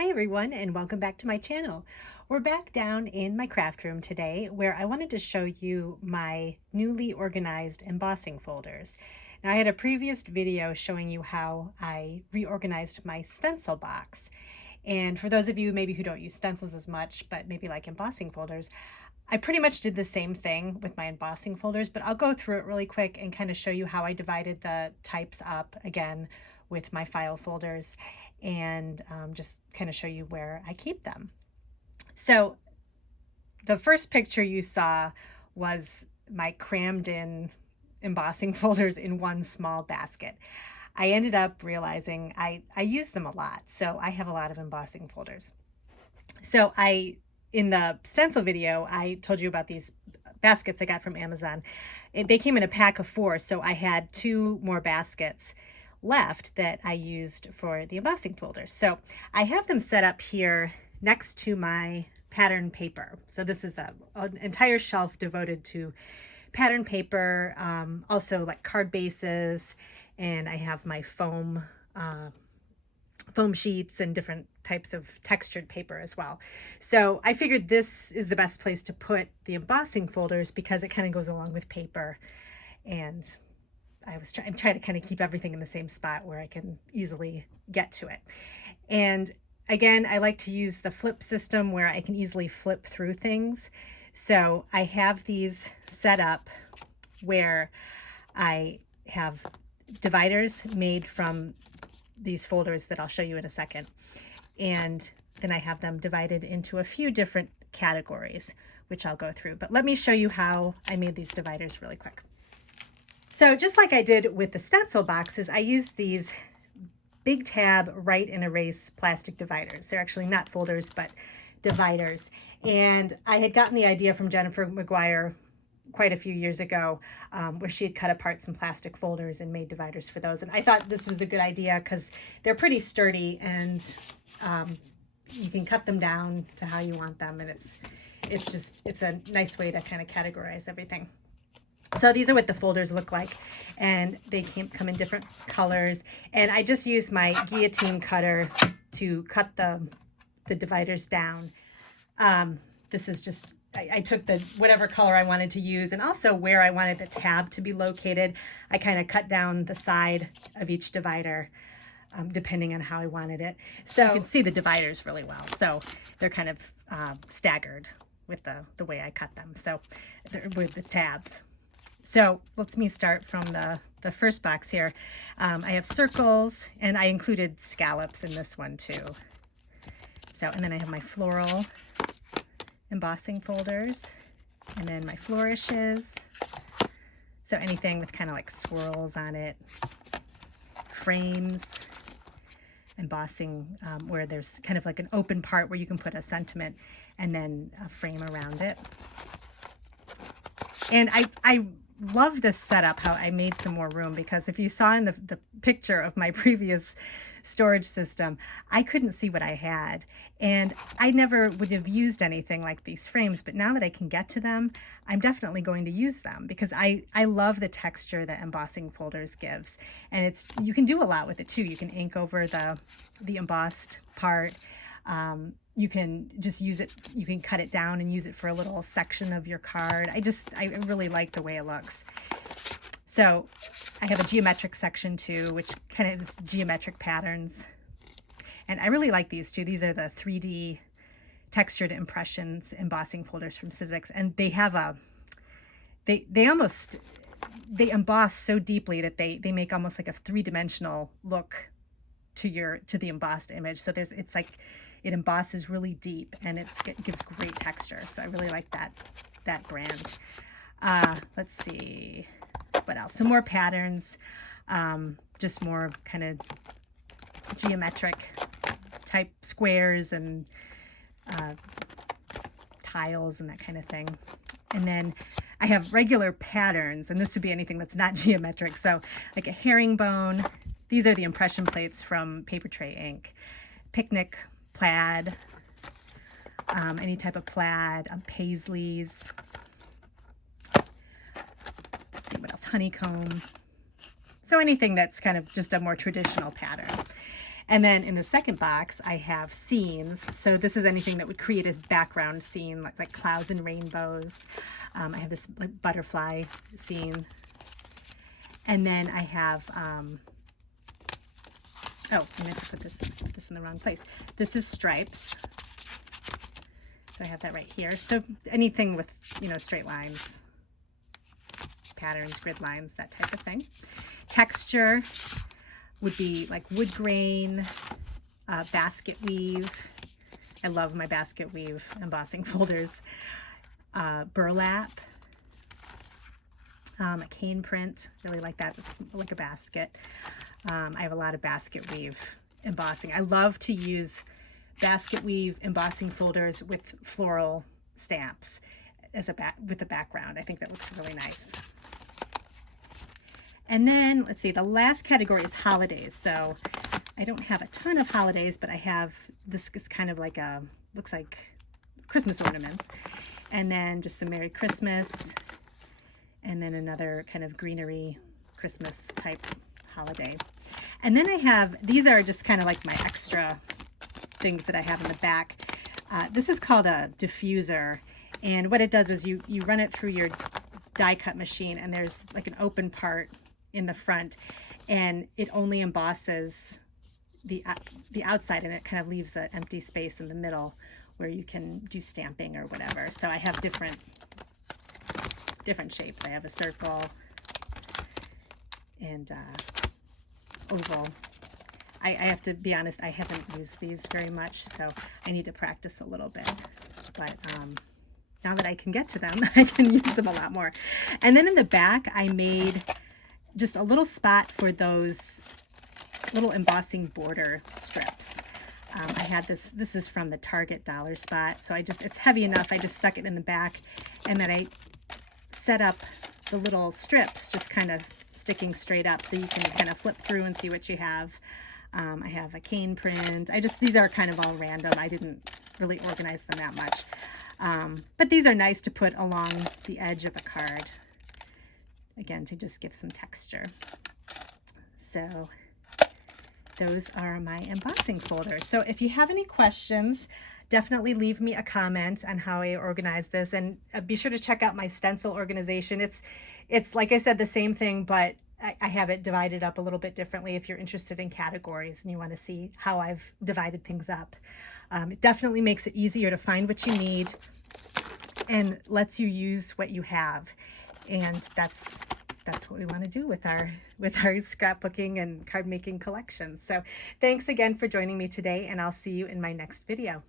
Hi everyone, and welcome back to my channel. We're back down in my craft room today where I wanted to show you my newly organized embossing folders. Now, I had a previous video showing you how I reorganized my stencil box. And for those of you maybe who don't use stencils as much, but maybe like embossing folders, I pretty much did the same thing with my embossing folders, but I'll go through it really quick and kind of show you how I divided the types up again with my file folders, and just kind of show you where I keep them. So the first picture you saw was my crammed in embossing folders in one small basket. I ended up realizing I use them a lot, so I have a lot of embossing folders. So in the stencil video, I told you about these baskets I got from Amazon. They came in a pack of 4, so I had 2 more baskets left that I used for the embossing folders. So I have them set up here next to my pattern paper. So this is an entire shelf devoted to pattern paper, also like card bases, and I have my foam sheets and different types of textured paper as well. So I figured this is the best place to put the embossing folders because it kind of goes along with paper, and I'm trying to kind of keep everything in the same spot where I can easily get to it. And again, I like to use the flip system where I can easily flip through things. So I have these set up where I have dividers made from these folders that I'll show you in a second. And then I have them divided into a few different categories, which I'll go through. But let me show you how I made these dividers really quick. So just like I did with the stencil boxes, I used these big tab write and erase plastic dividers. They're actually not folders, but dividers. And I had gotten the idea from Jennifer McGuire quite a few years ago, where she had cut apart some plastic folders and made dividers for those. And I thought this was a good idea because they're pretty sturdy, and you can cut them down to how you want them. And it's a nice way to kind of categorize everything. So these are what the folders look like, and they come in different colors. And I just used my guillotine cutter to cut the dividers down. This is just, I took whatever color I wanted to use, and also where I wanted the tab to be located. I kind of cut down the side of each divider, depending on how I wanted it. So you can see the dividers really well. So they're kind of staggered with the way I cut them. So with the tabs. So let me start from the first box here. I have circles, and I included scallops in this one too. So, and then I have my floral embossing folders, and then my flourishes. So anything with kind of like swirls on it. Frames, embossing, where there's kind of like an open part where you can put a sentiment and then a frame around it. And I love this setup, how I made some more room, because if you saw in the picture of my previous storage system, I couldn't see what I had, and I never would have used anything like these frames. But now that I can get to them, I'm definitely going to use them because I love the texture that embossing folders gives, and you can do a lot with it too. You can ink over the embossed part. You can just use it, you can cut it down and use it for a little section of your card. I really like the way it looks. So I have a geometric section too, which kind of is geometric patterns. And I really like these too. These are the 3D textured impressions embossing folders from Sizzix. And they have they emboss so deeply that they make almost like a 3-dimensional look to the embossed image. So it's like, it embosses really deep, and it gives great texture. So I really like that brand. Let's see what else. Some more patterns, just more kind of geometric type squares and tiles and that kind of thing. And then I have regular patterns, and this would be anything that's not geometric. So like a herringbone. These are the impression plates from Paper Tray Ink. Picnic plaid, any type of plaid, paisleys. Let's see what else, honeycomb. So anything that's kind of just a more traditional pattern. And then in the second box, I have scenes. So this is anything that would create a background scene, like clouds and rainbows. I have this like butterfly scene. And then I have, oh, I meant to put this in the wrong place. This is stripes. So I have that right here. So anything with, you know, straight lines, patterns, grid lines, that type of thing. Texture would be like wood grain, basket weave. I love my basket weave embossing folders. Burlap, a cane print, really like that. It's like a basket. I have a lot of basket weave embossing. I love to use basket weave embossing folders with floral stamps as with the background. I think that looks really nice. And then let's see, the last category is holidays. So I don't have a ton of holidays, but I have, this is kind of like a, looks like Christmas ornaments. And then just some Merry Christmas. And then another kind of greenery Christmas type holiday. And then I have, these are just kind of like my extra things that I have in the back. This is called a diffuser. And what it does is you run it through your die cut machine, and there's like an open part in the front, and it only embosses the outside, and it kind of leaves an empty space in the middle where you can do stamping or whatever. So I have different shapes. I have a circle and oval. I have to be honest, I haven't used these very much, so I need to practice a little bit. But now that I can get to them, I can use them a lot more. And then in the back, I made just a little spot for those little embossing border strips. I had this is from the Target dollar spot. So it's heavy enough. I just stuck it in the back, and then I set up the little strips just kind of sticking straight up, so you can kind of flip through and see what you have. I have a cane print. These are kind of all random. I didn't really organize them that much. But these are nice to put along the edge of a card. Again, to just give some texture. So those are my embossing folders. So if you have any questions, definitely leave me a comment on how I organize this, and be sure to check out my stencil organization. It's like I said, the same thing, but I have it divided up a little bit differently if you're interested in categories and you want to see how I've divided things up. It definitely makes it easier to find what you need and lets you use what you have. And that's what we want to do with our scrapbooking and card making collections. So thanks again for joining me today, and I'll see you in my next video.